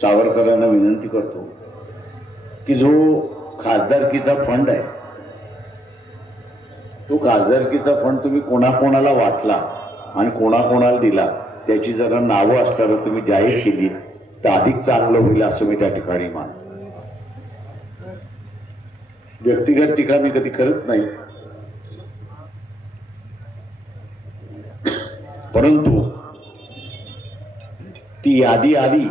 सावरकरांना विनंती करतो की जो खासदारकीचा फंड आहे तो खासदारकीचा फंड तुम्ही कोणाकोणाला वाटला आणि कोणाकोणाला दिला त्याची जरा नावं असताना तुम्ही जाहीर केली तर अधिक चांगलं होईल असं मी त्या ठिकाणी मानतो. व्यक्तिगत टीका मी कधी करत नाही. परंतु ती यादी आली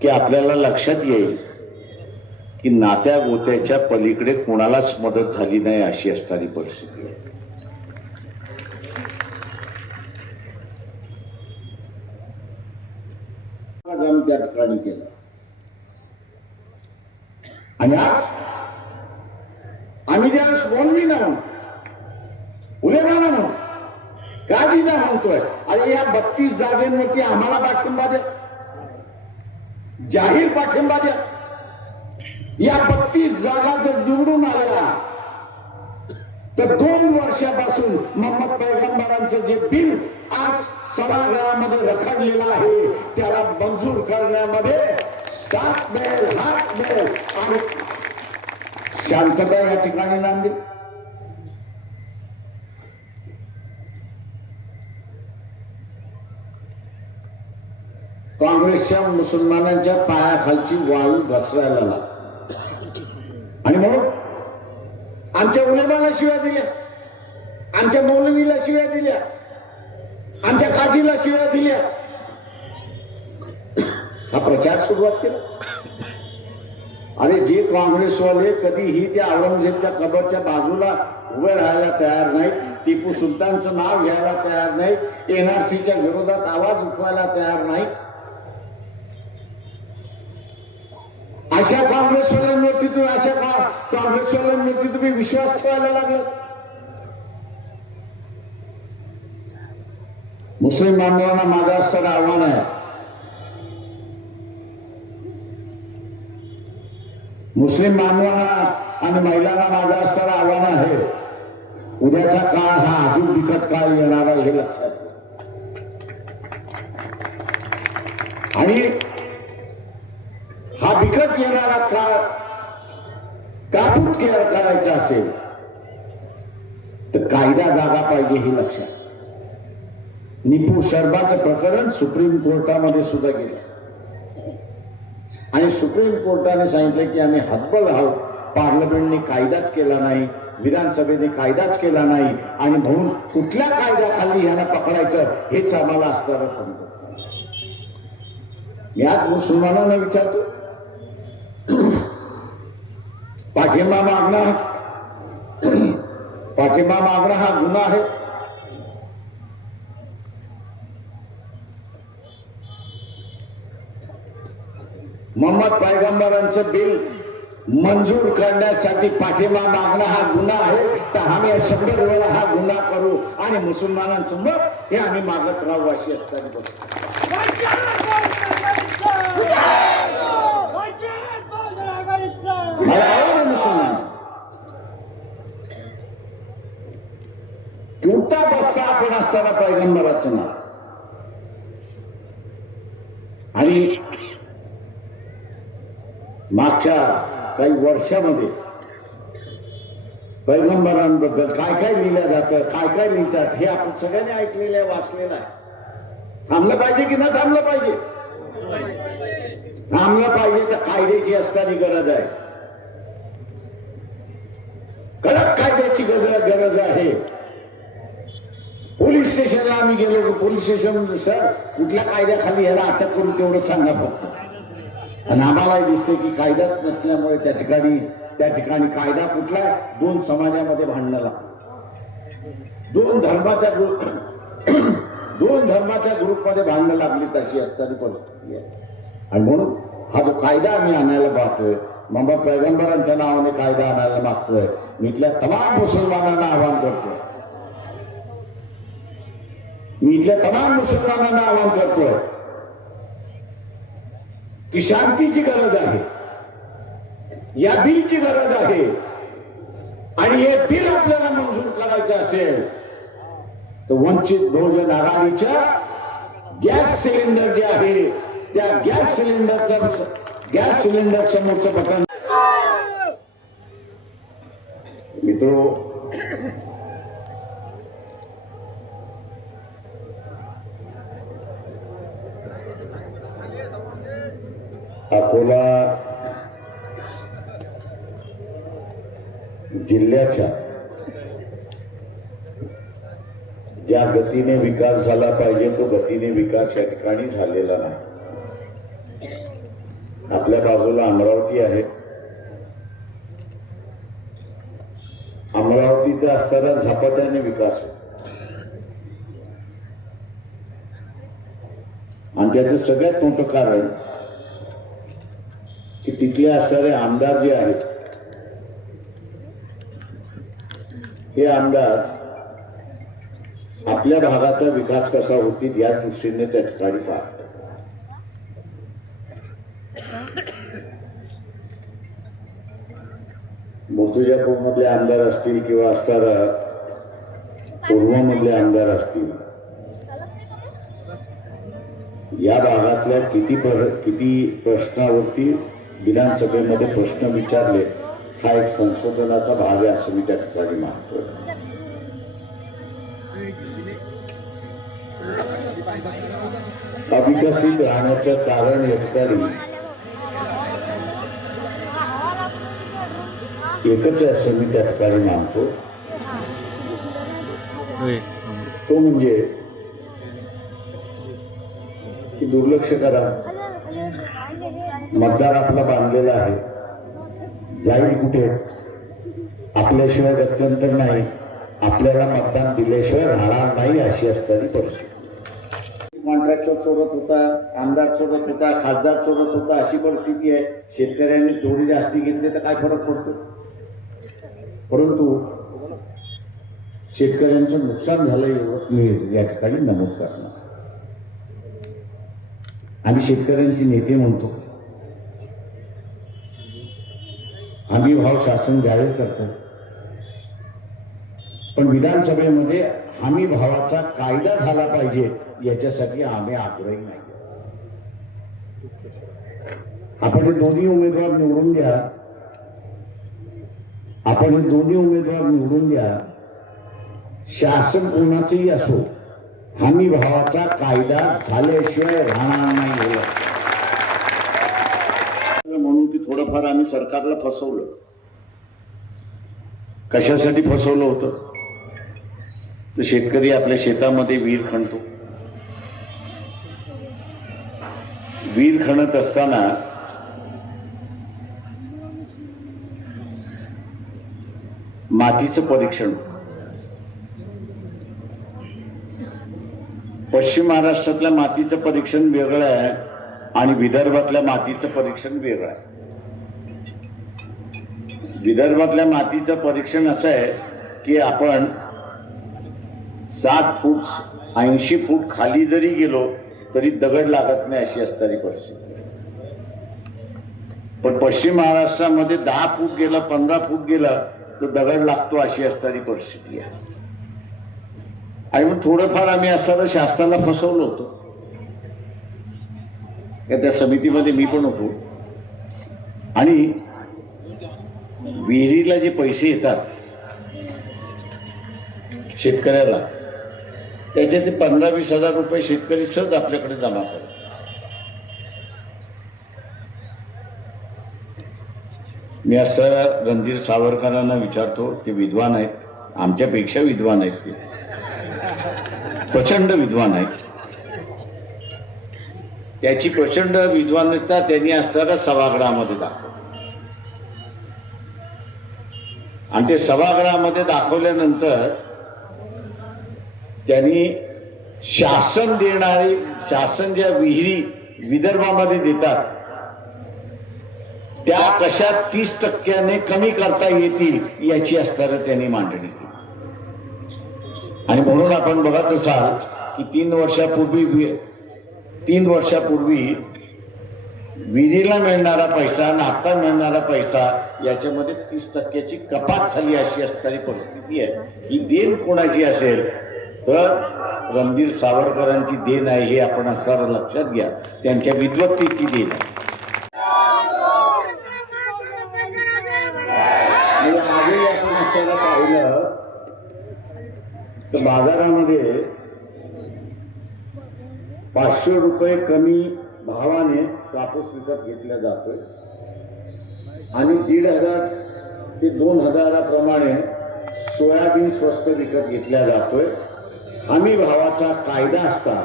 की आपल्याला लक्षात येईल की नात्या गोत्याच्या पलीकडे कोणालाच मदत झाली नाही अशी असणारी परिस्थिती आहे. आज आम्ही त्या ठिकाणी केलं आणि आज आम्ही ज्यावेळेस बोलवी ना म्हणून उलेमाना म्हणून गाजीदा म्हणतोय अरे या बत्तीस जागेंवरती आम्हाला पाठिंबा द्या जाहीर पाठिंबा द्या. या बत्तीस जागा जर निवडून आल्या तर दोन वर्षापासून मोहम्मद पैगंबरांचं जे बिल आज सभागृहामध्ये रखडलेलं आहे त्याला मंजूर करण्यामध्ये सात मिळेल हात मिळेल आणि शांतता या ठिकाणी नांदेल काँग्रेसच्या मुसलमानांच्या पायाखालची वाळू घसरायला लागली. आणि म्हणून आमच्या उलेमाला शिव्या दिल्या. आमच्या मौलवीला शिव्या दिल्या. आमच्या काजीला शिव्या दिल्या. हा प्रचार सुरुवात केला. अरे जे काँग्रेसवाले कधीही त्या औरंगजेबच्या कबरच्या बाजूला उभे राहायला तयार नाही टिपू सुलतानचं नाव घ्यायला तयार नाही एनआरसीच्या विरोधात आवाज उठवायला तयार नाही अशा काँग्रेसवाल्यांवरती तुम्ही अशा का काँग्रेसवाल्यांवरती तुम्ही विश्वास ठेवायला लागला. मुस्लिम बांधवांना माझं असताना आव्हान आहे. मुस्लिम बांधवांना आणि महिलांना माझं असणारं आव्हान आहे. उद्याचा काळ हा अजून बिकट काळ येणार आहे हे लक्षात आणि बिकट येणारा काळ कापूत केअर करायचा असेल तर कायदा जागा पाहिजे हे लक्षात. निपू शर्माचं प्रकरण सुप्रीम कोर्टामध्ये सुद्धा गेलं. आणि सुप्रीम कोर्टाने सांगितलं की आम्ही हतबल आहोत. पार्लमेंटने कायदाच केला नाही विधानसभेने कायदाच केला नाही आणि म्हणून कुठल्या कायद्याखाली ह्याला पकडायचं हेच आम्हाला असताना समजत मी आज मुसलमानांना विचारतो पाठिंबा मागणं पाठिंबा मागणं हा गुन्हा आहे. मोहम्मद पैगंबरांचं बिल मंजूर करण्यासाठी पाठिंबा मागणं हा गुन्हा आहे. तर आम्ही शंभर वेळा हा गुन्हा करू आणि मुसलमानांसमोर हे आम्ही मागत राहू अशी असताना बघतो मला आवडलं मुसलमान उठता बसता आपण असताना पैगंबराचं नाव आणि मागच्या काही वर्षामध्ये पैगंबरांबद्दल काय काय लिहिलं जातं काय काय लिहितात हे आपण सगळ्यांनी ऐकलेलं आहे वाचलेलं आहे. थांबलं पाहिजे की ना थांबलं पाहिजे? थांबलं पाहिजे तर कायद्याची असताना गरज आहे. कडक कायद्याची गरज गरज आहे. स्टेशनला आम्ही गेलो की पोलीस स्टेशन सर कुठल्या कायद्याखाली याला अटक करून तेवढं सांगा फक्त. आणि आम्हाला दिसते की कायद्यात नसल्यामुळे त्या ठिकाणी त्या ठिकाणी कायदा कुठला दोन समाजामध्ये भांडणं लागतात दोन धर्माच्या ग्रुप दोन धर्माच्या ग्रुपमध्ये भांडणं लागली तशी असणारी परिस्थिती आहे. आणि म्हणून हा जो कायदा आम्ही आणायला पाहतोय मग पैगंबरांच्या नावाने कायदा आणायला मागतोय मी इथल्या तमाम मुसलमानांना आवाहन करतोय. मी इथल्या तमाम मुसलमानांना आवाहन करतो की शांतीची गरज आहे. या बिलची गरज आहे. आणि हे बिल आपल्याला मंजूर करायचं असेल तर वंचित बहुजन आघाडीच्या गॅस सिलेंडर जे आहे त्या गॅस सिलेंडरचं गॅस सिलेंडर समोरचं बटन. मित्र जिल्ह्याच्या ज्या गतीने विकास झाला पाहिजे तो गतीने विकास या ठिकाणी झालेला नाही. आपल्या बाजूला अमरावती आहे. अमरावतीचा असताना झपाट्याने विकास होतो. आणि त्याचं सगळ्यात मोठं कारण की तिथले असणारे आमदार जे आहेत हे आमदार आपल्या भागाचा विकास कसा होतील या दृष्टीने त्या ठिकाणी पाहतात. मुर्तुजापूर मधले आमदार असतील किंवा असणारा कोरोनामधले आमदार असतील या भागातल्या किती पर- किती प्रश्नावरती विधानसभेमध्ये प्रश्न विचारले हा एक संशोधनाचा भाग आहे असं मी त्या ठिकाणी मानतो अविकसित राहण्याचं कारण या एकच आहे असं मी त्या ठिकाणी मानतो. तो म्हणजे की दुर्लक्ष करा. मतदार आपला बांधलेला आहे. जाईल कुठे? आपल्याशिवाय गत्यंतर नाही. आपल्याला मतदान दिल्याशिवाय राहणार नाही अशी असणारी परिस्थिती. कॉन्ट्रॅक्टर सोबत होता आमदार चोरत होता खासदार चोरत होता अशी परिस्थिती आहे. शेतकऱ्यांनी थोडी जास्ती घेतली तर काय फरक पडतो? परंतु शेतकऱ्यांचं नुकसान झालं एवढंच मी या ठिकाणी नमूद करणार. आम्ही शेतकऱ्यांचे नेते म्हणतो हमी भाव शासन जाहीर करतो. पण विधानसभेमध्ये हमी भावाचा कायदा झाला पाहिजे याच्यासाठी आम्ही आग्रही नाही. आपण हे दोन्ही उमेदवार निवडून द्या. आपण हे दोन्ही उमेदवार निवडून द्या. शासन कोणाचंही असो हमी भावाचा कायदा झाल्याशिवाय राहणार नाही म्हणून की थोडंफार आम्ही सरकारला फसवलं. कशासाठी फसवलं होतं? तर शेतकरी आपल्या शेतामध्ये विहीर खणतो. विहीर खणत असताना मातीचं परीक्षण पश्चिम महाराष्ट्रातल्या मातीचं परीक्षण वेगळं आहे आणि विदर्भातल्या मातीचं परीक्षण वेगळं आहे. विदर्भातल्या मातीचं परीक्षण असं आहे की आपण सात फूट ऐंशी फूट खाली जरी गेलो तरी दगड लागत नाही अशी असणारी परिस्थिती. पण पश्चिम महाराष्ट्रामध्ये दहा फूट गेलं पंधरा फूट गेलं तर दगड लागतो अशी असणारी परिस्थिती आहे. आणि मग थोडंफार आम्ही असताना शासनाला फसवलं होतो. त्या समितीमध्ये मी पण होतो. आणि विहिरीला जे पैसे येतात शेतकऱ्याला त्याचे ते पंधरा वीस हजार रुपये शेतकरी सहज आपल्याकडे जमा करतात. मी असं रणधीर सावरकरांना विचारतो ते विद्वान आहेत. आमच्यापेक्षा विद्वान आहेत ते. प्रचंड विद्वान आहेत. त्याची प्रचंड विद्वानता त्यांनी असणारा सभागृहामध्ये दाखवली. आणि ते सभागृहामध्ये दाखवल्यानंतर त्यांनी शासन देणारी शासन ज्या विहिरी विदर्भामध्ये देतात त्या कशा तीस टक्क्याने कमी करता येतील याची असताना त्यांनी मांडणी केली. आणि म्हणून आपण बघत असाल की तीन वर्षापूर्वी तीन वर्षापूर्वी विधीला मिळणारा पैसा नाता मिळणारा पैसा याच्यामध्ये तीस टक्क्याची कपात झाली अशी असणारी परिस्थिती आहे. ही देण कोणाची असेल? तर रणधीर सावरकरांची देण आहे हे आपण असं लक्षात घ्या. त्यांच्या विद्वत्तेची देण आहे. आजही आपण असायला पाहिलं तर बाजारामध्ये पाचशे रुपये कमी भावाने कापूस विकत घेतला जातोय. आणि दीड हजार ते दोन हजाराप्रमाणे सोयाबीन स्वस्त विकत घेतला जातोय. हमी भावाचा कायदा असता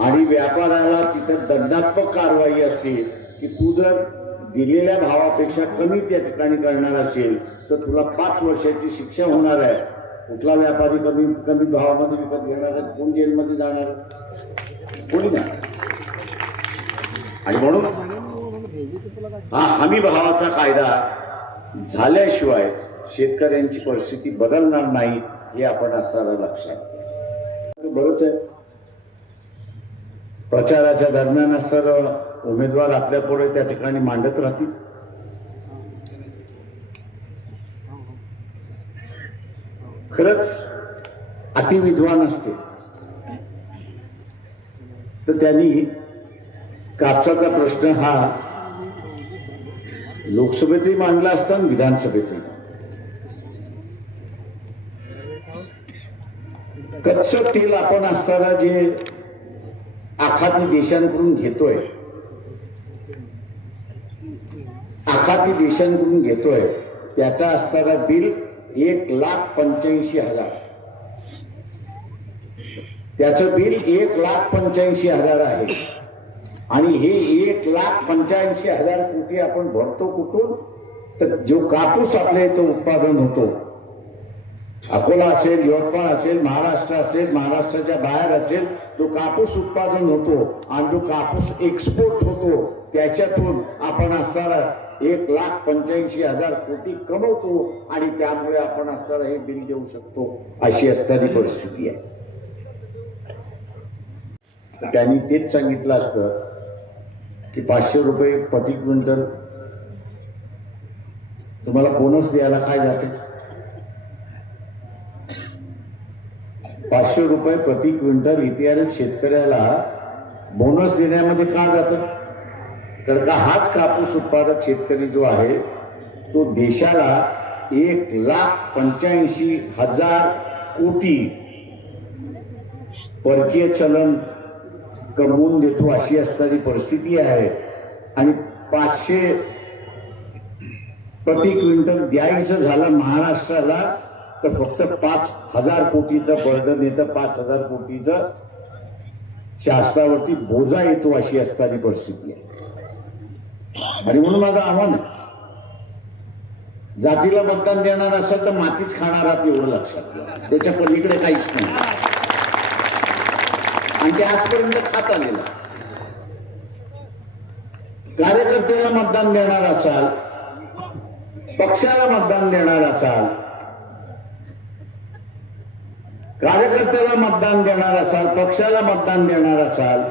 आणि व्यापाऱ्याला तिथं दंडात्मक कारवाई असते की तू जर दिलेल्या भावापेक्षा कमी त्या ठिकाणी करणार असेल तर तुला पाच वर्षाची शिक्षा होणार आहे. कुठला व्यापारी कमी कमी भावामध्ये विकत घेणार कोण जेलमध्ये जाणार कोणी नाही आणि म्हणून हा हमी भावाचा कायदा झाल्याशिवाय शेतकऱ्यांची परिस्थिती बदलणार नाही हे आपण असताना लक्षात बरोच आहे. प्रचाराच्या दरम्यान सर उमेदवार आपल्या पुढे त्या ठिकाणी मांडत राहतील? खरंच अतिविद्वान असते. तर त्यांनी कापसाचा प्रश्न हा. लोकसभेतही मांडला असता आणि विधानसभेतही. कच्च तेल आपण असताना जे आखाती देशांकडून घेतोय आखाती देशांकडून घेतोय त्याचा असणारा बिल एक लाख पंच्याऐंशी हजार. त्याचं बिल एक लाख पंच्याऐंशी हजार आहे. आणि हे एक लाख पंच्याऐंशी हजार कोटी आपण भरतो कुठून? तर जो कापूस आपल्या इथं उत्पादन होतो अकोला असेल यवतमाळ असेल महाराष्ट्र असेल महाराष्ट्राच्या बाहेर असेल जो कापूस उत्पादन होतो आणि जो कापूस एक्सपोर्ट होतो त्याच्यातून आपण असणारा एक लाख पंच्याऐंशी हजार कोटी कमवतो आणि त्यामुळे आपण असणारा हे बिल देऊ शकतो. अशी असणारी परिस्थिती आहे. तर त्यांनी तेच सांगितलं असतं की पाचशे रुपये प्रति क्विंटल. तुम्हाला बोनस द्यायला काय जाते? पाचशे रुपये प्रति क्विंटल इतिहास शेतकऱ्याला बोनस देण्यामध्ये का जातं? कारण का हाच कापूस उत्पादक शेतकरी जो आहे तो देशाला एक लाख पंच्याऐंशी हजार कोटी परकीय चलन कमवून देतो अशी असणारी परिस्थिती आहे. आणि पाचशे प्रति क्विंटल द्यायचं झालं महाराष्ट्राला तर फक्त पाच हजार कोटीचं बर्डन येतं पाच हजार कोटीचं शास्त्रावरती बोजा येतो अशी असणारी परिस्थिती आहे. आणि म्हणून माझं आव्हान जातीला मतदान देणार असेल तर मातीच खाणार आहात एवढं लक्षात घ्या त्याच्या पलीकडे काहीच नाही. आणि ते आजपर्यंत खात आलेलं. कार्यकर्त्याला मतदान देणार असाल पक्षाला मतदान देणार असाल कार्यकर्त्याला मतदान देणार असाल पक्षाला मतदान देणार असाल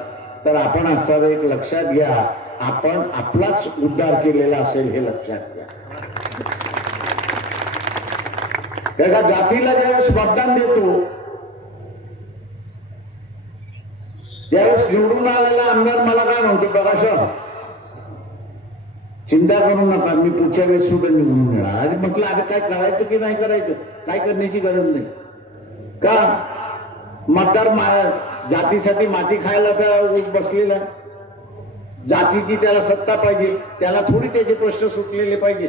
तर आपण असं एक लक्षात घ्या आपण आपलाच उद्धार केलेला असेल हे लक्षात घ्या. एका जातीला ज्यावेळेस मतदान देतो त्यावेळेस निवडून आलेला आमदार मला काय म्हणतो बघा चिंता करू नका मी पुढच्या वेळेस सुद्धा निवडून येणार. आणि म्हटलं अरे काय करायचं की नाही करायचं? काय करण्याची गरज नाही. का? मतदार मा- जातीसाठी माती खायला तर बसलेला आहे. जातीची त्याला सत्ता पाहिजे. त्याला थोडी त्याचे प्रश्न सुटलेले पाहिजे.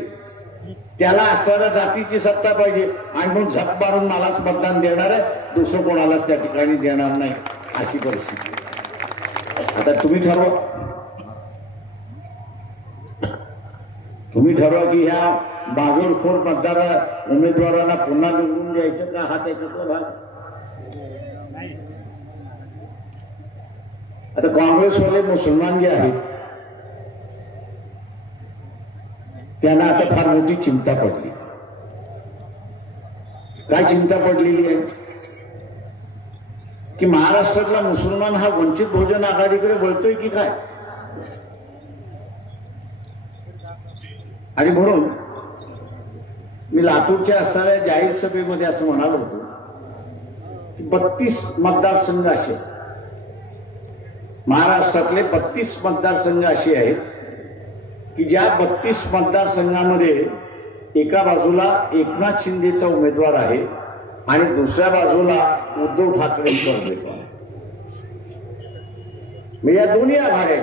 त्याला असताना जातीची सत्ता पाहिजे. आणि म्हणून झक मारून मलाच मतदान देणार आहे. दुसरं कोणालाच त्या ठिकाणी देणार नाही. अशी परिस्थिती आता तुम्ही ठरवा. तुम्ही ठरवा की ह्या बाजूरखोर मतदार उमेदवारांना पुन्हा निवडून द्यायचं का? हा त्याच्यातला भाग. आता काँग्रेसवाले मुसलमान जे आहेत त्यांना आता फार मोठी चिंता पडली. काय चिंता पडलेली आहे? की महाराष्ट्रातला मुसलमान हा वंचित बहुजन आघाडीकडे वळतोय की काय? आणि म्हणून मी लातूरच्या असणाऱ्या जाहीर सभेमध्ये असं म्हणालो होतो बत्तीस मतदारसंघ असे महाराष्ट्रातले बत्तीस मतदारसंघ असे आहेत की ज्या बत्तीस मतदारसंघामध्ये एका बाजूला एकनाथ शिंदेचा उमेदवार आहे आणि दुसऱ्या बाजूला उद्धव ठाकरेंचा उमेदवार. आहे. या दोन्ही आघाड्या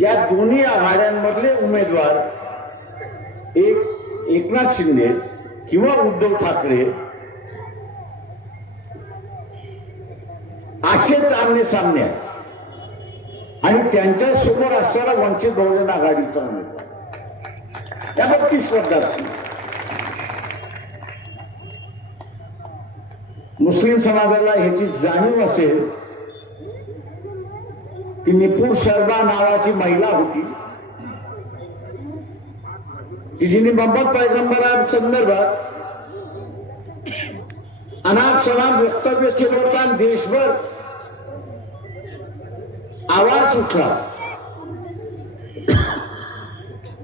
या दोन्ही आघाड्यांमधले उमेदवार एक एकनाथ शिंदे किंवा उद्धव ठाकरे असेच आमने सामने आहेत. आणि त्यांच्यासमोर असणारा वंचित बहुजन आघाडीचा उमेदवार. या स्पर्धा असणार मुस्लिम समाजाला ह्याची जाणीव असेल की निपुण शर्मा नावाची महिला होती. की जिने मोहम्मद पैगंबरा संदर्भात अनाप शनाप वक्तव्य केलं होतं देशभर आवाज उठला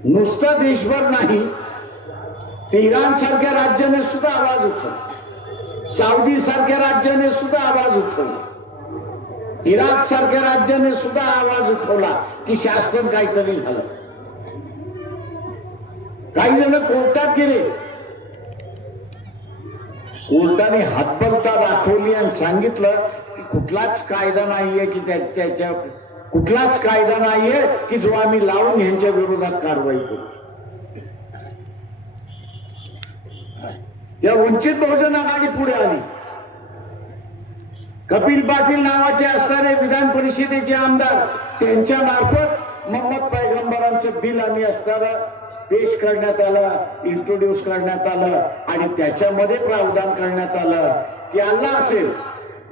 नुसतं देशभर नाही ते इराण सारख्या राज्याने सुद्धा आवाज उठला साऊदी सारख्या राज्याने सुद्धा आवाज उठवला. इराक सारख्या राज्याने सुद्धा आवाज उठवला की शासन काहीतरी झालं. काही जण कोर्टात गेले. कोर्टाने हातबलता दाखवली आणि सांगितलं की कुठलाच कायदा नाहीये की त्या- त्याच्या कुठलाच कायदा नाहीये की जो आम्ही लावून यांच्या विरोधात कारवाई करू. त्या वंचित बहुजन आघाडी पुढे आली. कपिल पाटील नावाचे असणारे विधान परिषदेचे आमदार त्यांच्या मार्फत मोहम्मद पैगंबरांचं बिल आम्ही असताना पेश करण्यात आलं इंट्रोड्यूस करण्यात आलं आणि त्याच्यामध्ये प्रावधान करण्यात आलं. की अल्ला असेल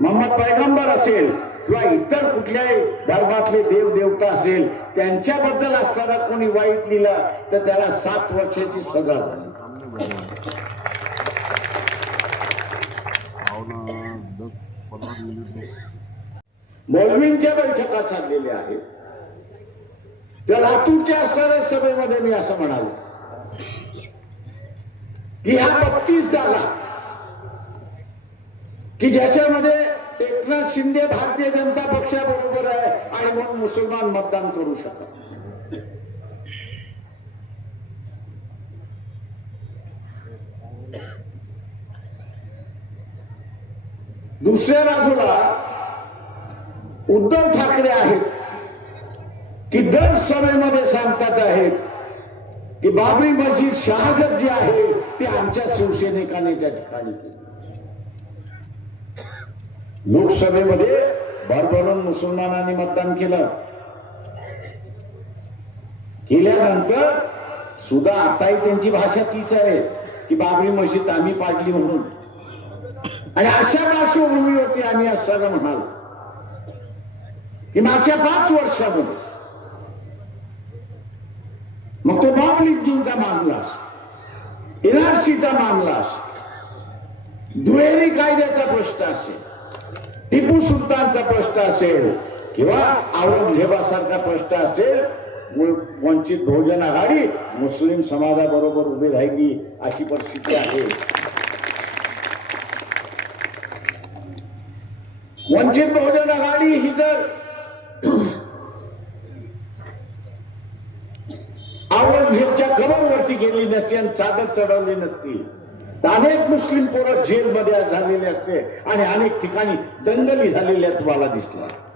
मोहम्मद पैगंबर असेल किंवा इतर कुठल्याही धर्मातले देव देवता असेल त्यांच्याबद्दल असताना कोणी वाईट लिहिलं तर त्याला सात वर्षाची सजा झाली. मौलवींच्या बैठका चाललेल्या आहेत. त्या लातूरच्या असणाऱ्या सभेमध्ये मी असं म्हणालो की ह्या बत्तीस जागा की ज्याच्यामध्ये एकनाथ शिंदे भारतीय जनता पक्षाबरोबर आहे आणि म्हणून मुसलमान मतदान करू शकतात दुसऱ्या बाजूला उद्धव ठाकरे आहेत की दर सभेमध्ये सांगतात आहेत की बाबरी मशीद शहाजत जे आहे ते आमच्या शिवसैनिकाने त्या ठिकाणी केले. लोकसभेमध्ये भरभरून मुसलमानांनी मतदान केलं. केल्यानंतर सुद्धा आताही त्यांची भाषा तीच आहे की बाबरी मशीद आम्ही पाडली म्हणून. आणि अशा पार्श्वभूमीवरती आम्ही असं म्हणालो की मागच्या पाच वर्षामध्ये मग तो बाबलीजींचा मामलास एनआरसीचा मामलास दुहेरी कायद्याचा प्रश्न असेल टिपू सुलतानचा प्रश्न असेल किंवा औरंगजेबासारखा प्रश्न असेल वंचित बहुजन आघाडी मुस्लिम समाजाबरोबर उभी राहिली अशी परिस्थिती आहे. वंचित बहुजन आघाडी ही जर औरंगजेबच्या कबरवरती गेली नसती आणि चादर चढवली नसती तर अनेक मुस्लिम पोरं जेलमध्ये झालेले असते आणि अनेक ठिकाणी दंगली झालेल्या तुम्हाला दिसल्या असत्या.